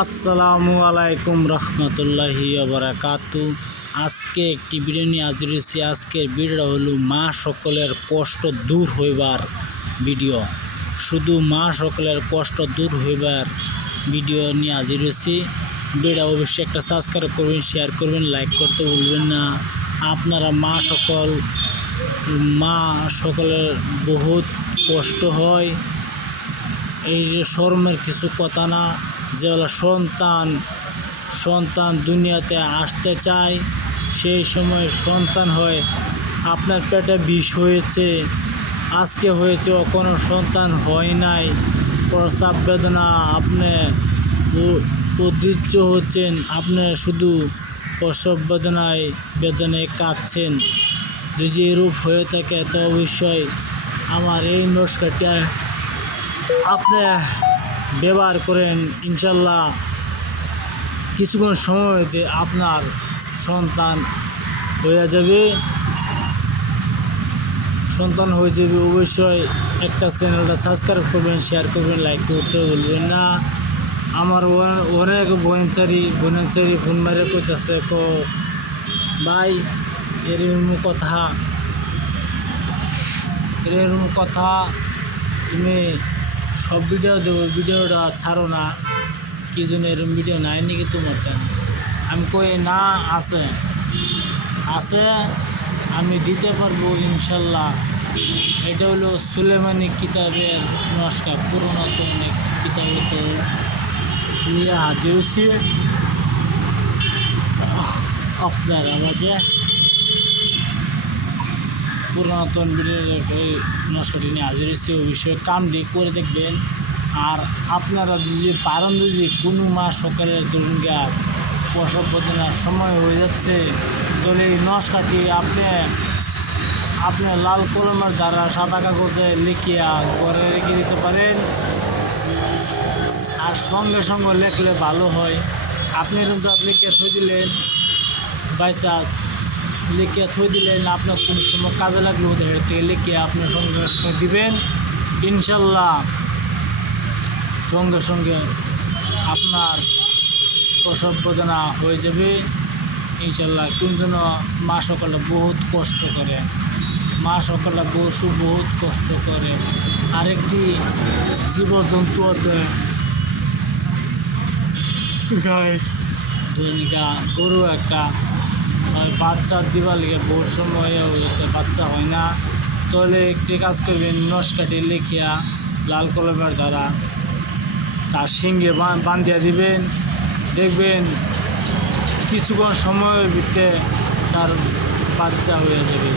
আসসালামু আলাইকুম রহমতুল্লাহি বারাকাতু আজকে একটি ভিডিও নিয়ে হাজির হয়েছি। আজকের ভিডিওটা হলো মা সকলের কষ্ট দূর হইবার ভিডিও। শুধু মা সকলের কষ্ট দূর হইবার ভিডিও নিয়ে হাজির হয়েছি। ভিডিও অবশ্যই একটা সাবস্ক্রাইব করবেন শেয়ার করবেন লাইক করতে ভুলবেন না। আপনারা মা সকল, মা সকলের বহুত কষ্ট হয়। এই যে শর্মের কিছু কথা না যেগুলো সন্তান সন্তান দুনিয়াতে আসতে চায়, সেই সময় সন্তান হয়। আপনার পেটে বিষ হয়েছে, আজকে হয়েছে কোনো সন্তান হয় নাই। প্রসাব বেদনা, আপনি উ- হচ্ছেন, আপনি শুধু প্রসব বেদনায় বেদনায় কাঁদছেন। যদি এরূপ হয়ে থাকে, তো অবশ্যই আমার এই নস্কাটা আপনি ব্যবহার করেন, ইনশাল্লাহ কিছুক্ষণ সময়তে আপনার সন্তান হয়ে যাবে। সন্তান হয়ে যাবে অবশ্যই একটা চ্যানেলটা সাবস্ক্রাইব করবেন শেয়ার করবেন লাইক করতে বলবেন না। আমার অনেক বোনচারি বোনচারি ফোন মারে কইতাছে, কো, ভাই এরকম কথা এরকম কথা, তুমি সব ভিডিও দেবো ভিডিওটা ছাড়ো না। কি জন্য এরকম ভিডিও নাই নাকি তোমার আমি কই, না, আছে। আছে, আমি দিতে পারব ইনশাল্লাহ। এটা হলো সুলেমানি কিতাবের নস্কা পুরোনো অনেক কিতাবেতে নিয়ে হাজির হয়েছি। আপনার মাঝে পুরাতন ভিডিওর এই নস্কাটি নিয়ে হাজির বিষয়ে কামটি করে দেখবেন। আর আপনারা যদি পারেন যদি কোনো মাস সকালের গা প্রসব বেদনার সময় হয়ে যাচ্ছে, তাহলে এই নস্কাটি আপনি আপনি লাল কলমের দ্বারা সাদা কাগজে লিখিয়া ঘরে রেখে দিতে পারেন। আর সঙ্গে সঙ্গে লেখলে ভালো হয়। আপনি এরকম লিখে থই দিলেন বাই চান্স লিখিয়ে থই দিলেন, আপনার কোনো সময় কাজে লাগলে ওদের থেকে লিখিয়ে আপনার সঙ্গে সঙ্গে দিবেন। ইনশাল্লাহ সঙ্গে সঙ্গে আপনার প্রসব বেদনা হয়ে যাবে। ইনশাল্লাহ কোন জন্য মা সকালে বহুত কষ্ট করে। মা সকালে বসু বহুত কষ্ট করে। আরেকটি জীবজন্তু আছে। গাই, দৈনিকা, গরু একটা। বাচ্চা দিবার লিগে বহু সময় হয়েছে, বাচ্চা হয় না। তাহলে একটি কাজ করবেন, নস নস্কাটি লিখিয়া লাল কলমের দ্বারা তার সিঙ্গে বান্ধিয়া দিবেন। দেখবেন কিছুক্ষণ সময়ের ভিতরে তার বাচ্চা হয়ে যাবে।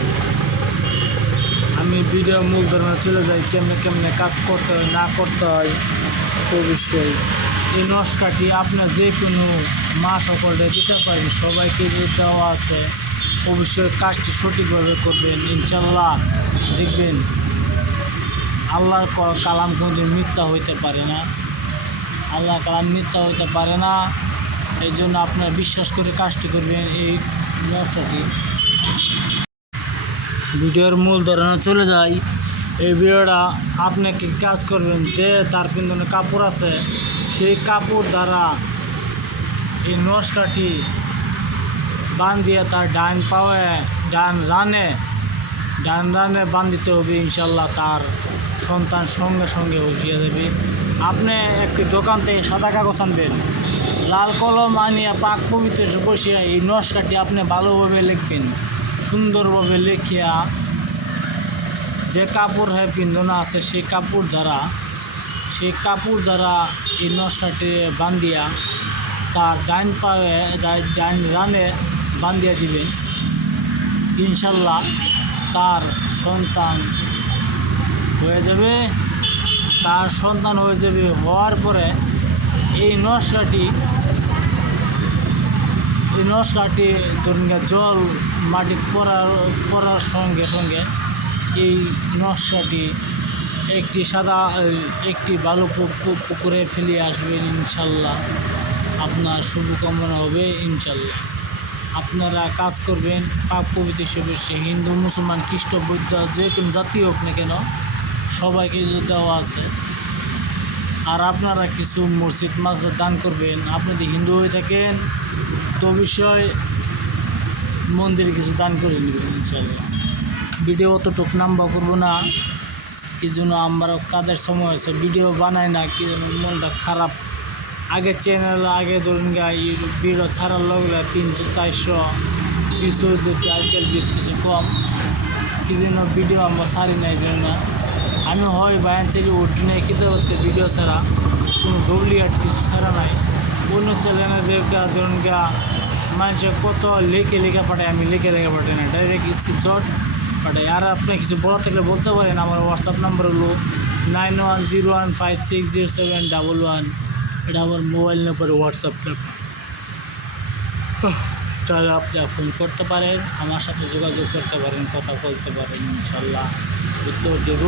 আমি ভিডিও মূল ধর্মে চলে যাই, কেমনে কেমনে কাজ করতে হয়, না করতে হয়, অবশ্যই। এই নস্কাটি আপনার যে কোনো মা সকলটা দিতে পারেন, সবাইকে যে দেওয়া আছে, অবশ্যই কাজটি সঠিকভাবে করবেন ইনশাল্লাহ দেখবেন, আল্লাহর কালাম কোনোদিন মিথ্যা হইতে পারে না। আল্লাহ কালাম মিথ্যা হইতে পারে না। এই জন্য আপনার বিশ্বাস করে কাজটি করবেন এই নকশাটি ভিডিওর মূল ধারণা চলে যায়, এই ভিডিওটা আপনি কি কাজ করবেন, যে তার পিছনে কাপড় আছে সেই কাপড় দ্বারা এই নকশাটি বান্ধিয়ে তার ডান পাওয়ে, ডান রানে ডান রানে বান্ধিতে হবে ইনশাল্লাহ তার সন্তান সঙ্গে সঙ্গে উঠিয়ে দেবে। আপনি একটি দোকান থেকে সাদা কাগজ আনবেন, লাল কলম আনিয়া পাক পবিত্র বসিয়া এই নকশাটি আপনি ভালোভাবে লিখবেন, সুন্দরভাবে লিখিয়া যে কাপড় হ্যাঁ পিন্ধনা আছে সেই কাপড় দ্বারা সেই কাপড় দ্বারা এই নকশাটি বান্ধিয়া তার ডাইন পায়ে, ডাইন রানে বান্ধিয়া দিবেন। ইনশাল্লাহ তার সন্তান হয়ে যাবে। তার সন্তান হয়ে যাবে হওয়ার পরে এই নকশাটি এই নকশাটি ধরুন জল মাটি পড়ার পড়ার সঙ্গে সঙ্গে এই নকশাটি একটি সাদা একটি ভালো পুকুরে ফেলে আসবেন ইনশাল্লাহ। আপনার শুভকামনা হবে ইনশাল্লাহ। আপনারা কাজ করবেন পাক পবিত্র সে হিন্দু, মুসলমান, খ্রিস্ট, বৌদ্ধ, যে কোনো জাতি হোক না কেন, সবাইকে দেওয়া আছে। আর আপনারা কিছু মসজিদ, মাসজিদ দান করবেন। আপনি যদি হিন্দু হয়ে থাকেন, তো অবশ্যই মন্দিরে কিছু দান করে নেবেন ইনশাল্লাহ। ভিডিও অতটুক নাম্বা করব না। কি জন্য আমরা কাজের সময় হয়েছে ভিডিও বানাই না, কি মনটা খারাপ। আগের চ্যানেল আগে ধরুন ভিডিও ছাড়ার লগে তিনশো, চারশো বিশ হয়েছে আজকাল বিশ কিছু কম। কি জন্য ভিডিও আমরা ছাড়ি না, এই জন্য। আমি হয় বায়ান ছেলে অর্জুনে খেতে করতে ভিডিও ছাড়া। কোনো ডুপ্লিকেট কিছু ছাড়া নাই। অন্য চ্যানেলে যে ধরুন গা মানুষের কত লেখে লেখা পাঠায়, আমি লিখে লেখা পাঠাই না। ডাইরেক্ট স্ক্রিনশট পাঠাই আর আপনি কিছু বলা থাকলে বলতে পারেন, আমার হোয়াটসঅ্যাপ নাম্বার হলো nine one zero one five six zero seven double one এটা আমার মোবাইল নাম্বার হোয়াটসঅ্যাপ নাম্বার তাহলে আপনি ফোন করতে পারেন, আমার সাথে যোগাযোগ করতে পারেন, কথা বলতে পারেন, ইনশাল্লাহ। উত্তর দেব,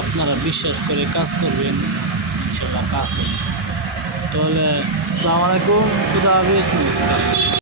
আপনারা বিশ্বাস করে কাজ করবেন, ইনশাল্লাহ কাজ হবে। তাহলে, আসসালামু আলাইকুম, খুদা হাফিজ, নমস্কার।